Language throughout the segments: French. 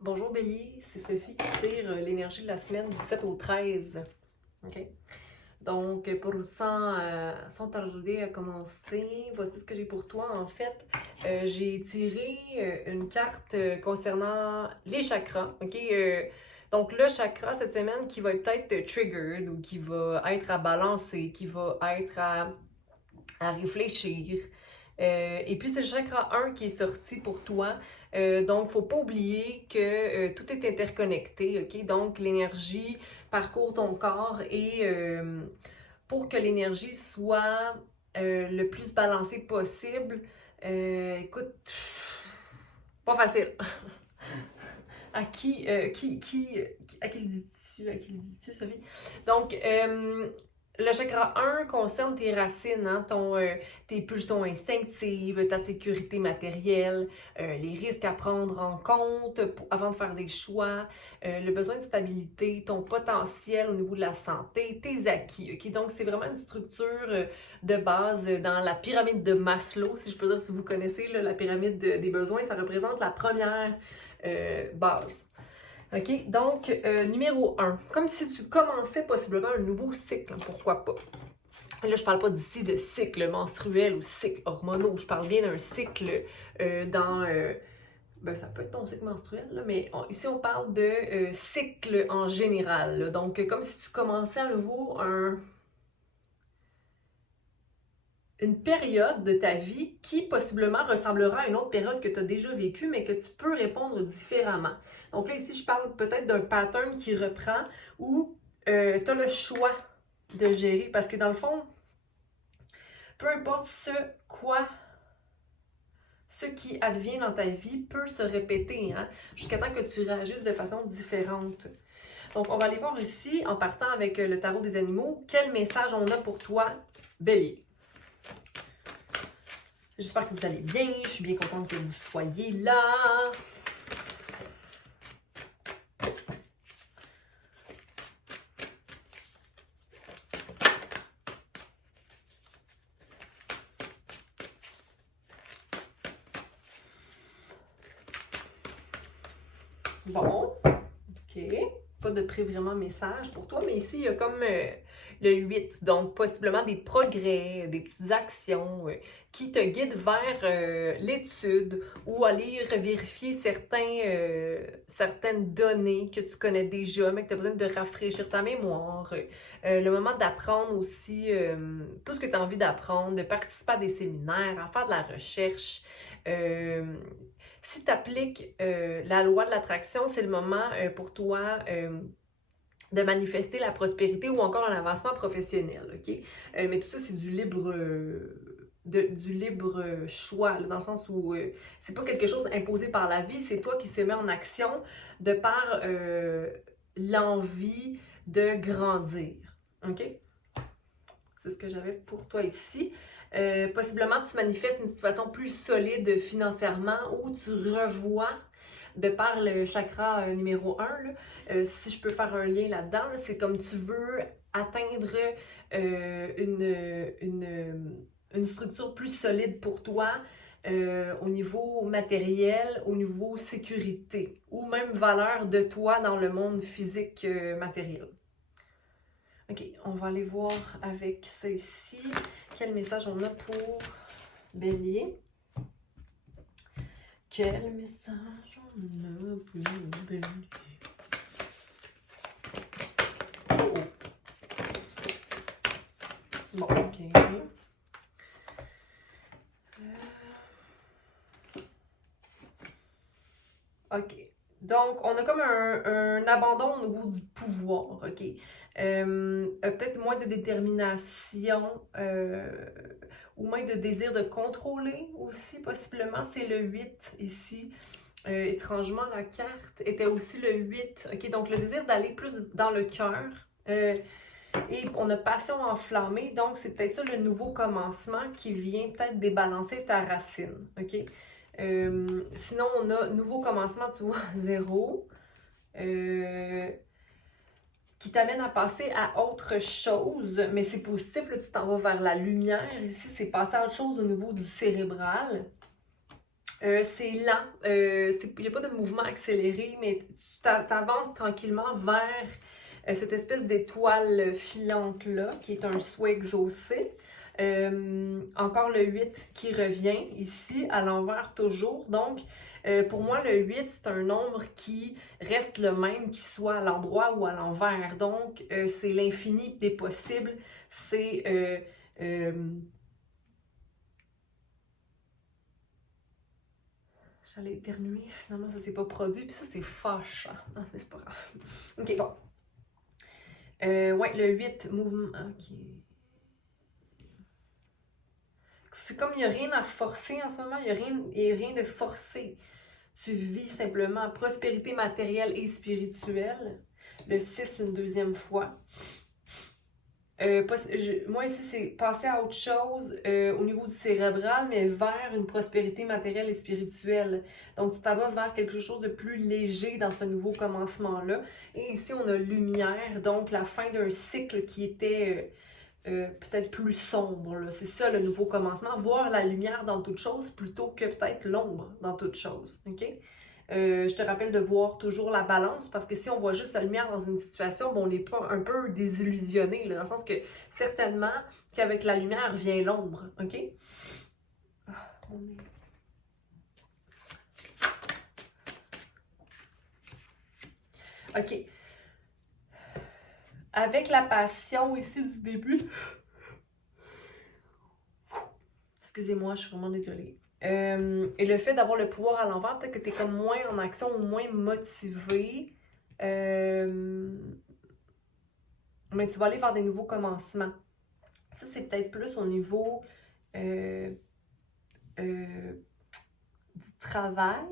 Bonjour Bélier, c'est Sophie qui tire l'énergie de la semaine du 7 au 13. OK? Donc, sans tarder à commencer, voici ce que j'ai pour toi. En fait, j'ai tiré une carte concernant les chakras. OK? Donc, le chakra cette semaine qui va être peut-être triggered ou qui va être à balancer, qui va être à réfléchir. Et puis, c'est le chakra 1 qui est sorti pour toi. Donc, il ne faut pas oublier que tout est interconnecté. OK? Donc, l'énergie parcourt ton corps et pour que l'énergie soit le plus balancée possible, écoute, pas facile. À qui le dis-tu? À qui le dis-tu, Sophie? Donc, le chakra 1 concerne tes racines, hein, tes pulsions instinctives, ta sécurité matérielle, les risques à prendre en compte avant de faire des choix, le besoin de stabilité, ton potentiel au niveau de la santé, tes acquis. Okay? Donc, c'est vraiment une structure de base dans la pyramide de Maslow, si je peux dire, si vous connaissez là, la pyramide des besoins, ça représente la première base. OK? Donc, numéro 1, comme si tu commençais possiblement un nouveau cycle, hein, pourquoi pas? Là, je parle pas d'ici de cycle menstruel ou cycle hormonaux, je parle bien d'un cycle ben, ça peut être ton cycle menstruel, là, mais ici, on parle de cycle en général. Là. Donc, comme si tu commençais à nouveau une période de ta vie qui possiblement ressemblera à une autre période que tu as déjà vécue, mais que tu peux répondre différemment. Donc là, ici, je parle peut-être d'un pattern qui reprend où tu as le choix de gérer. Parce que dans le fond, peu importe ce qui advient dans ta vie peut se répéter, hein, jusqu'à temps que tu réagisses de façon différente. Donc, on va aller voir ici, en partant avec le tarot des animaux, quel message on a pour toi, Bélier. J'espère que vous allez bien. Je suis bien contente que vous soyez là. Bon, OK. Pas de vraiment message pour toi, mais ici, il y a comme le 8, donc possiblement des progrès, des petites actions qui te guident vers l'étude ou aller vérifier certaines données que tu connais déjà, mais que tu as besoin de rafraîchir ta mémoire. Le moment d'apprendre aussi tout ce que tu as envie d'apprendre, de participer à des séminaires, à faire de la recherche. Si tu appliques la loi de l'attraction, c'est le moment pour toi de manifester la prospérité ou encore un avancement professionnel. OK? Mais tout ça, c'est du libre choix, là, dans le sens où c'est pas quelque chose imposé par la vie, c'est toi qui se mets en action de par l'envie de grandir. OK? C'est ce que j'avais pour toi ici. Possiblement, tu manifestes une situation plus solide financièrement ou tu revois, de par le chakra numéro 1, là, si je peux faire un lien là-dedans, là, c'est comme tu veux atteindre une structure plus solide pour toi au niveau matériel, au niveau sécurité ou même valeur de toi dans le monde physique matériel. OK, on va aller voir avec ça ici. Quel message on a pour Bélier? Quel message on a pour Bélier? Oh, oh. Bon, OK. OK. Donc, on a comme un abandon au niveau du pouvoir, OK? Peut-être moins de détermination ou moins de désir de contrôler aussi, possiblement. C'est le 8 ici. Étrangement, la carte était aussi le 8. OK? Donc, le désir d'aller plus dans le cœur. Et on a passion enflammée, donc c'est peut-être ça le nouveau commencement qui vient peut-être débalancer ta racine. OK? Sinon, on a nouveau commencement, tu vois, 0. Qui t'amène à passer à autre chose, mais c'est positif, là, tu t'en vas vers la lumière. Ici, c'est passer à autre chose au niveau du cérébral. C'est lent, il n'y a pas de mouvement accéléré, mais tu t'avances tranquillement vers cette espèce d'étoile filante-là, qui est un souhait exaucé. Encore le 8 qui revient ici, à l'envers toujours. Donc, pour moi, le 8, c'est un nombre qui reste le même, qu'il soit à l'endroit ou à l'envers. Donc, c'est l'infini des possibles. C'est... J'allais éternuer, finalement ça s'est pas produit, puis ça c'est fâchant. Ah, mais c'est pas grave. Ok, bon. Ouais, le 8, mouvement. Ok. C'est comme il n'y a rien à forcer en ce moment, il y a rien de forcé. Tu vis simplement prospérité matérielle et spirituelle. Le 6, une deuxième fois. Moi ici, c'est passer à autre chose au niveau du cérébral, mais vers une prospérité matérielle et spirituelle. Donc, tu t'en vas vers quelque chose de plus léger dans ce nouveau commencement-là. Et ici, on a lumière, donc la fin d'un cycle qui était peut-être plus sombre. C'est ça le nouveau commencement, voir la lumière dans toute chose plutôt que peut-être l'ombre dans toute chose. OK? Je te rappelle de voir toujours la balance parce que si on voit juste la lumière dans une situation, bon, on n'est pas un peu désillusionné, là, dans le sens que certainement qu'avec la lumière vient l'ombre. OK? OK. Avec la passion ici du début, excusez-moi, je suis vraiment désolée. Et le fait d'avoir le pouvoir à l'envers, peut-être que tu es comme moins en action ou moins motivé. Mais tu vas aller vers des nouveaux commencements. Ça, c'est peut-être plus au niveau du travail.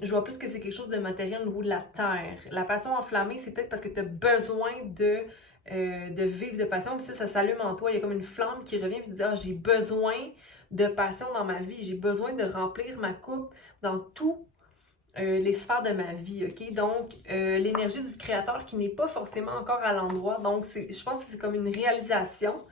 Je vois plus que c'est quelque chose de matériel au niveau de la terre. La passion enflammée, c'est peut-être parce que tu as besoin de vivre de passion. Puis ça s'allume en toi. Il y a comme une flamme qui revient et tu dis, ah, j'ai besoin de passion dans ma vie. J'ai besoin de remplir ma coupe dans tout les sphères de ma vie, OK? Donc, l'énergie du créateur qui n'est pas forcément encore à l'endroit. Donc, je pense que c'est comme une réalisation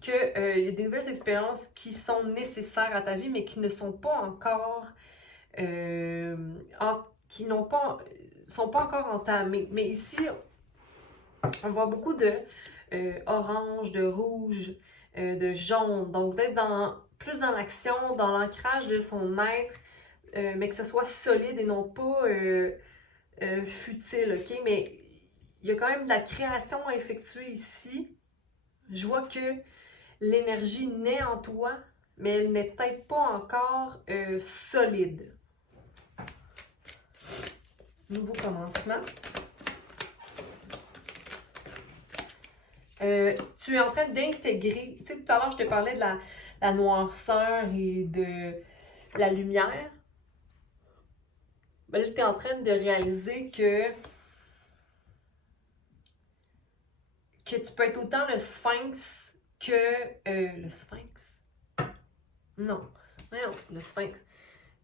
qu'il y a des nouvelles expériences qui sont nécessaires à ta vie, mais qui ne sont pas encore... qui sont pas encore entamées. Mais ici, on voit beaucoup de orange, de rouge, de jaune. Donc, d'être plus dans l'action, dans l'ancrage de son être, mais que ce soit solide et non pas futile, OK? Mais il y a quand même de la création à effectuer ici. Je vois que l'énergie naît en toi, mais elle n'est peut-être pas encore solide. Nouveau commencement. Tu es en train d'intégrer, tu sais, tout à l'heure, je te parlais de la noirceur et de la lumière. Ben là, tu es en train de réaliser que tu peux être autant le sphinx que... le sphinx? Non. Non, le sphinx.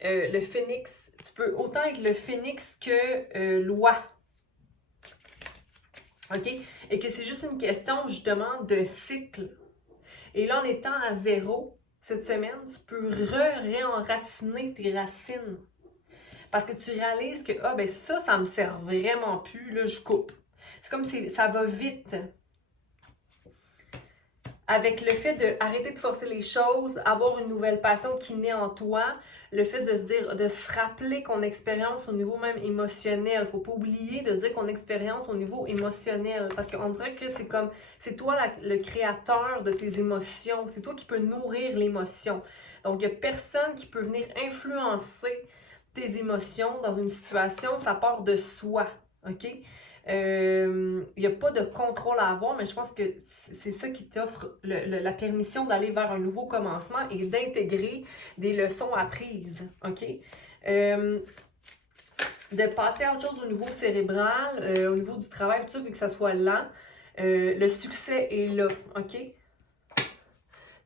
Le phénix. Tu peux autant être le phénix que l'oie. OK? Et que c'est juste une question, justement, de cycle. Et là, en étant à 0, cette semaine, tu peux réenraciner tes racines. Parce que tu réalises que, ah, ben ça me sert vraiment plus, là, je coupe. C'est comme si ça va vite. Avec le fait d'arrêter de forcer les choses, avoir une nouvelle passion qui naît en toi, le fait de se dire, de se rappeler qu'on expérience au niveau même émotionnel. Faut pas oublier de se dire qu'on expérience au niveau émotionnel. Parce qu'on dirait que c'est comme, c'est toi le créateur de tes émotions. C'est toi qui peux nourrir l'émotion. Donc, il n'y a personne qui peut venir influencer tes émotions dans une situation. Ça part de soi. OK? Il n'y a pas de contrôle à avoir, mais je pense que c'est ça qui t'offre la permission d'aller vers un nouveau commencement et d'intégrer des leçons apprises, OK? De passer à autre chose au niveau cérébral, au niveau du travail, tout ça, puis que ça soit lent. Le succès est là, OK?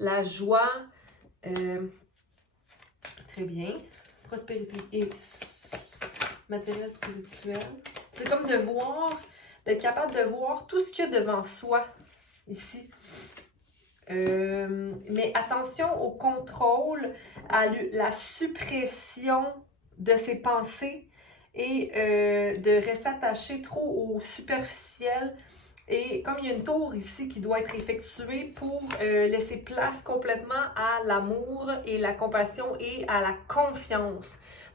La joie, très bien. Prospérité et matériel spirituel. C'est comme de voir, d'être capable de voir tout ce qu'il y a devant soi, ici. Mais attention au contrôle, à la suppression de ses pensées et de rester attaché trop au superficiel. Et comme il y a une tour ici qui doit être effectuée pour laisser place complètement à l'amour et la compassion et à la confiance.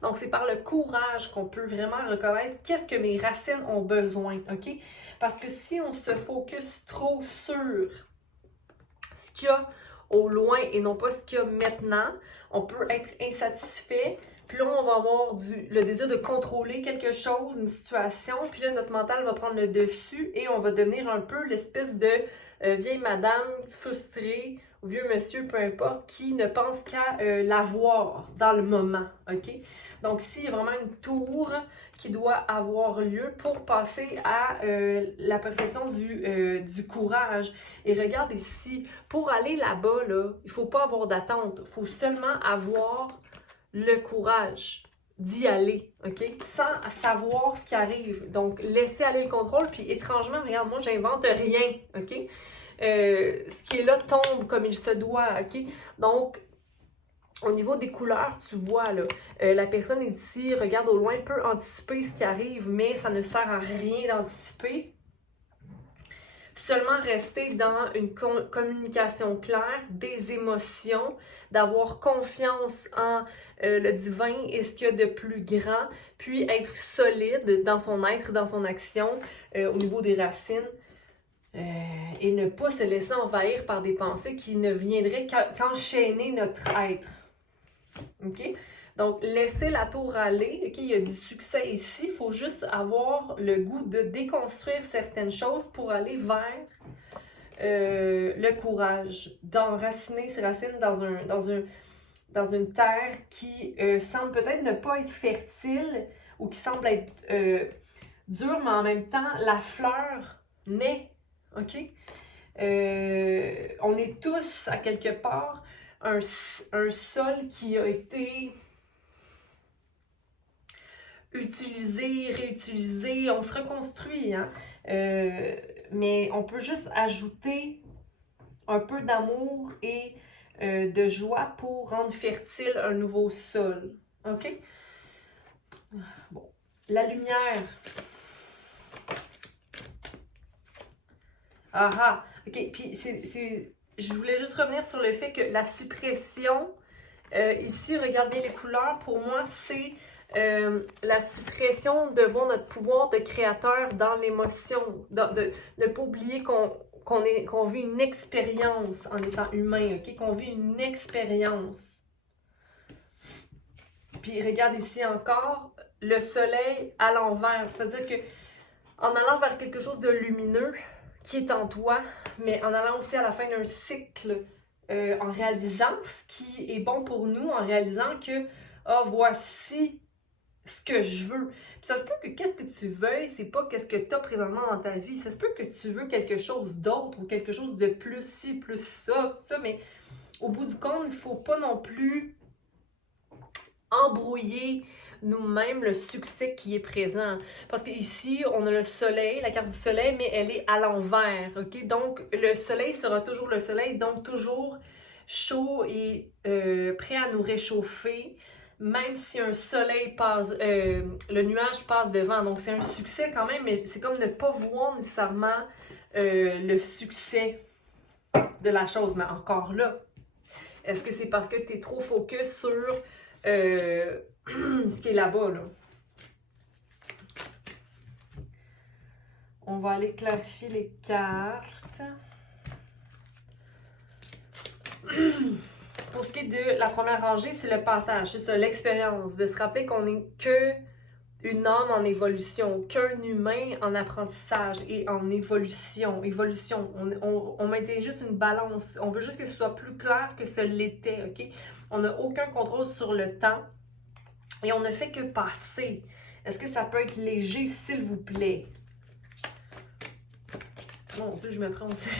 Donc, c'est par le courage qu'on peut vraiment reconnaître qu'est-ce que mes racines ont besoin, OK? Parce que si on se focus trop sur ce qu'il y a au loin et non pas ce qu'il y a maintenant, on peut être insatisfait. Puis là, on va avoir le désir de contrôler quelque chose, une situation. Puis là, notre mental va prendre le dessus et on va devenir un peu l'espèce de vieille madame frustrée ou vieux monsieur, peu importe, qui ne pense qu'à l'avoir dans le moment. OK? Donc, s'il y a vraiment une tour qui doit avoir lieu pour passer à la perception du courage. Et regarde ici, pour aller là-bas, là, il ne faut pas avoir d'attente. Il faut seulement avoir le courage d'y aller, OK? Sans savoir ce qui arrive. Donc, laisser aller le contrôle. Puis, étrangement, regarde, moi, j'invente rien, OK? Ce qui est là tombe comme il se doit, OK? Donc, au niveau des couleurs, tu vois, là, la personne ici, regarde au loin, peut anticiper ce qui arrive, mais ça ne sert à rien d'anticiper. Seulement rester dans une communication claire, des émotions, d'avoir confiance en le divin et ce qu'il y a de plus grand, puis être solide dans son être, dans son action, au niveau des racines. Et ne pas se laisser envahir par des pensées qui ne viendraient qu'enchaîner notre être. OK? Donc, laissez la tour aller. OK? Il y a du succès ici. Il faut juste avoir le goût de déconstruire certaines choses pour aller vers le courage, d'enraciner ses racines dans une terre qui semble peut-être ne pas être fertile ou qui semble être dure, mais en même temps, la fleur naît. OK? On est tous, à quelque part, un sol qui a été utilisé, réutilisé, on se reconstruit, hein? Mais on peut juste ajouter un peu d'amour et de joie pour rendre fertile un nouveau sol. OK? Bon. La lumière. Ah ah! OK, puis je voulais juste revenir sur le fait que la suppression, ici, regardez les couleurs, pour moi, c'est la suppression devant notre pouvoir de créateur dans l'émotion. De ne pas oublier qu'on vit une expérience en étant humain, OK? Qu'on vit une expérience. Puis regarde ici encore, le soleil à l'envers. C'est-à-dire que en allant vers quelque chose de lumineux, qui est en toi, mais en allant aussi à la fin d'un cycle, en réalisant ce qui est bon pour nous, en réalisant que, voici ce que je veux. Puis ça se peut que qu'est-ce que tu veuilles, c'est pas qu'est-ce que tu as présentement dans ta vie. Ça se peut que tu veux quelque chose d'autre ou quelque chose de plus ci, plus ça, tout ça, mais au bout du compte, il faut pas non plus embrouiller nous-mêmes le succès qui est présent. Parce qu'ici, on a le soleil, la carte du soleil, mais elle est à l'envers, OK? Donc, le soleil sera toujours le soleil, donc toujours chaud et prêt à nous réchauffer, même si un soleil passe, le nuage passe devant. Donc, c'est un succès quand même, mais c'est comme ne pas voir nécessairement le succès de la chose. Mais encore là, est-ce que c'est parce que tu es trop focus sur ce qui est là-bas, là? On va aller clarifier les cartes. Pour ce qui est de la première rangée, c'est le passage, c'est ça, l'expérience, de se rappeler qu'on n'est que une âme en évolution, qu'un humain en apprentissage et en évolution. On maintient juste une balance. On veut juste que ce soit plus clair que ce l'était, OK? On n'a aucun contrôle sur le temps et on ne fait que passer. Est-ce que ça peut être léger, s'il vous plaît? Mon Dieu, je me prends au sérieux.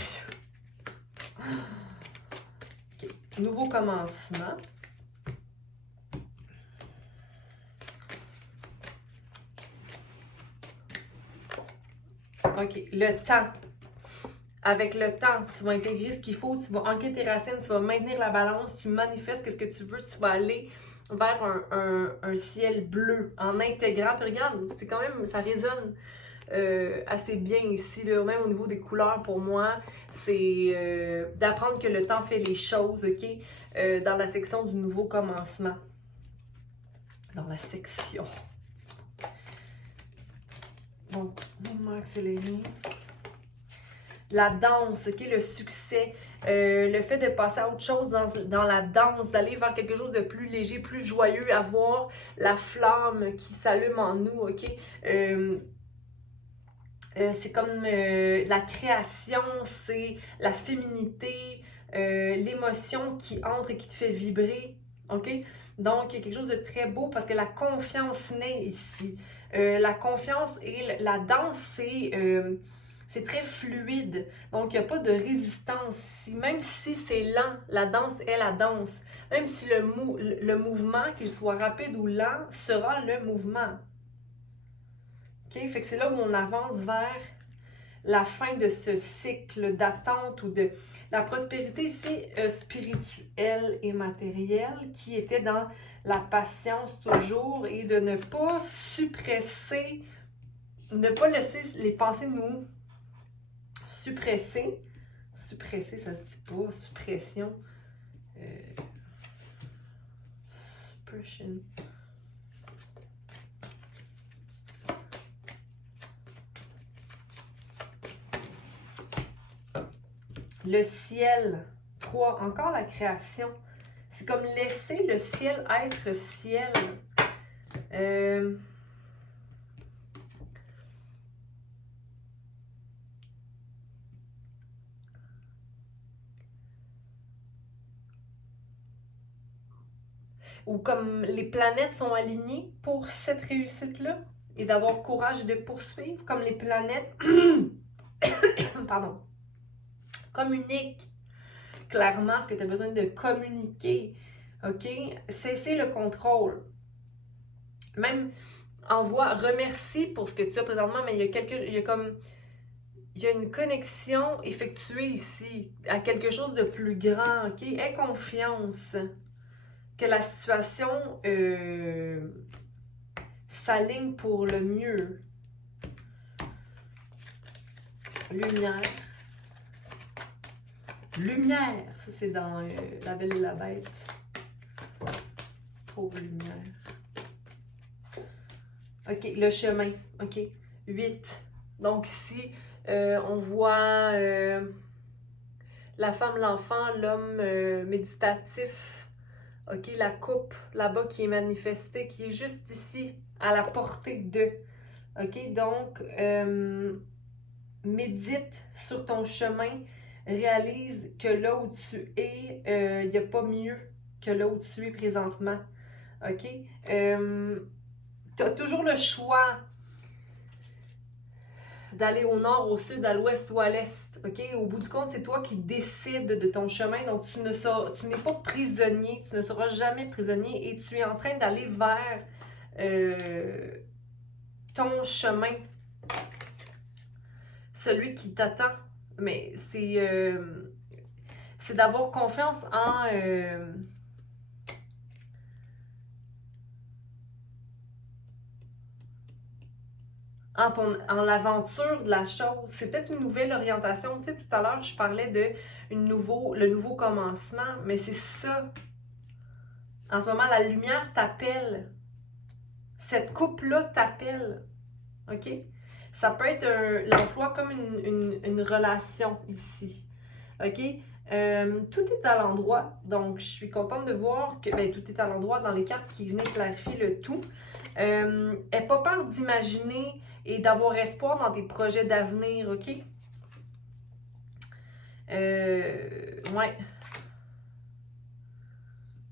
OK. Nouveau commencement. OK. Le temps. avec le temps, tu vas intégrer ce qu'il faut, tu vas ancrer tes racines, tu vas maintenir la balance, tu manifestes ce que tu veux, tu vas aller vers un ciel bleu en intégrant. Puis regarde, c'est quand même, ça résonne assez bien ici, là, même au niveau des couleurs pour moi. C'est d'apprendre que le temps fait les choses, OK? Dans la section du nouveau commencement. Dans la section. Donc, mouvement accéléré. La danse, OK? Le succès. Le fait de passer à autre chose dans la danse, d'aller vers quelque chose de plus léger, plus joyeux, avoir la flamme qui s'allume en nous, OK? C'est comme la création, c'est la féminité, l'émotion qui entre et qui te fait vibrer, OK? Donc, il y a quelque chose de très beau parce que la confiance naît ici. La confiance et la danse, c'est très fluide. Donc, il n'y a pas de résistance ici. Même si c'est lent, la danse est la danse. Même si le mouvement, qu'il soit rapide ou lent, sera le mouvement. OK? Fait que c'est là où on avance vers la fin de ce cycle d'attente ou de la prospérité ici spirituelle et matérielle qui était dans la patience toujours et de ne pas suppresser, ne pas laisser les pensées nous suppresser. Suppresser, ça se dit pas. Suppression. Suppression. Le ciel. 3. Encore la création. C'est comme laisser le ciel être ciel. Ou comme les planètes sont alignées pour cette réussite-là et d'avoir courage de poursuivre, comme les planètes, pardon, communiquent clairement ce que tu as besoin de communiquer, OK? Cesser le contrôle. Même envoie, remercie pour ce que tu as présentement, mais il y a une connexion effectuée ici à quelque chose de plus grand, OK? Aie confiance que la situation s'aligne pour le mieux. Lumière. Lumière, ça c'est dans La Belle et la Bête. Pour lumière. OK, le chemin. OK, 8. Donc ici, on voit la femme, l'enfant, l'homme méditatif. OK, la coupe là-bas qui est manifestée, qui est juste ici, à la portée de. OK, donc, médite sur ton chemin. Réalise que là où tu es, il n'y a pas mieux que là où tu es présentement. OK? Tu as toujours le choix d'aller au nord, au sud, à l'ouest ou à l'est. OK? Au bout du compte, c'est toi qui décides de ton chemin. Donc, tu n'es pas prisonnier. Tu ne seras jamais prisonnier et tu es en train d'aller vers ton chemin. Celui qui t'attend. Mais c'est d'avoir confiance en l'aventure de la chose. C'est peut-être une nouvelle orientation. Tu sais, tout à l'heure, je parlais de le nouveau commencement, mais c'est ça. En ce moment, la lumière t'appelle. Cette coupe-là t'appelle. OK? Ça peut être l'emploi comme une relation ici. OK? Tout est à l'endroit. Donc, je suis contente de voir que tout est à l'endroit dans les cartes qui venaient clarifier le tout. N'aie pas peur d'imaginer et d'avoir espoir dans tes projets d'avenir, OK? Ouais.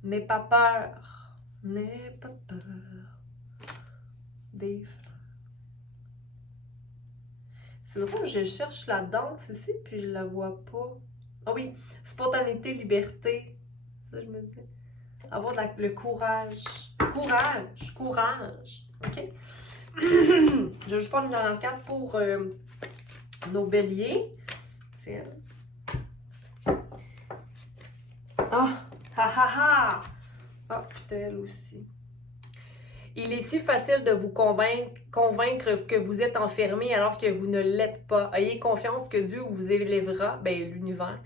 N'aie pas peur. N'aie pas peur. Dave. C'est drôle, je cherche la danse ici, puis je la vois pas. Ah oui, spontanéité, liberté. Ça, je me dis. Avoir le courage. Courage. OK? Je vais juste prendre une dernière carte pour nos béliers. potentiel. Ah! Ha ha ha! Ah, putain, elle aussi. Il est si facile de vous convaincre que vous êtes enfermé alors que vous ne l'êtes pas. Ayez confiance que Dieu vous élèvera, ben l'univers,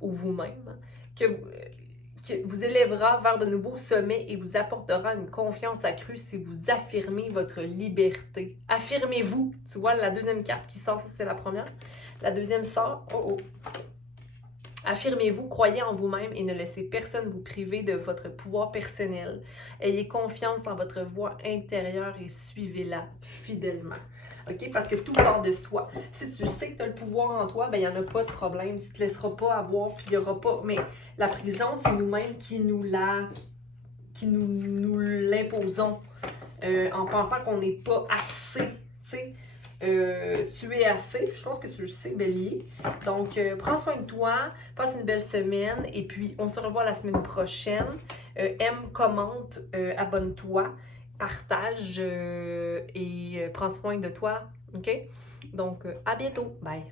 ou vous-même, que vous élèvera vers de nouveaux sommets et vous apportera une confiance accrue si vous affirmez votre liberté. Affirmez-vous. Tu vois, la deuxième carte qui sort, ça c'était la première. La deuxième sort. Oh oh. Affirmez-vous, croyez en vous-même et ne laissez personne vous priver de votre pouvoir personnel. Ayez confiance en votre voix intérieure et suivez-la fidèlement. OK? Parce que tout part de soi. Si tu sais que tu as le pouvoir en toi, ben il n'y en a pas de problème. Tu ne te laisseras pas avoir, puis il n'y aura pas. Mais la prison, c'est nous-mêmes qui nous l'imposons en pensant qu'on n'est pas assez. Tu sais? Tu es assez, je pense que tu le sais, Bélier. Donc, prends soin de toi, passe une belle semaine et puis on se revoit la semaine prochaine. Aime, commente, abonne-toi, partage et prends soin de toi, ok? Donc, à bientôt, bye!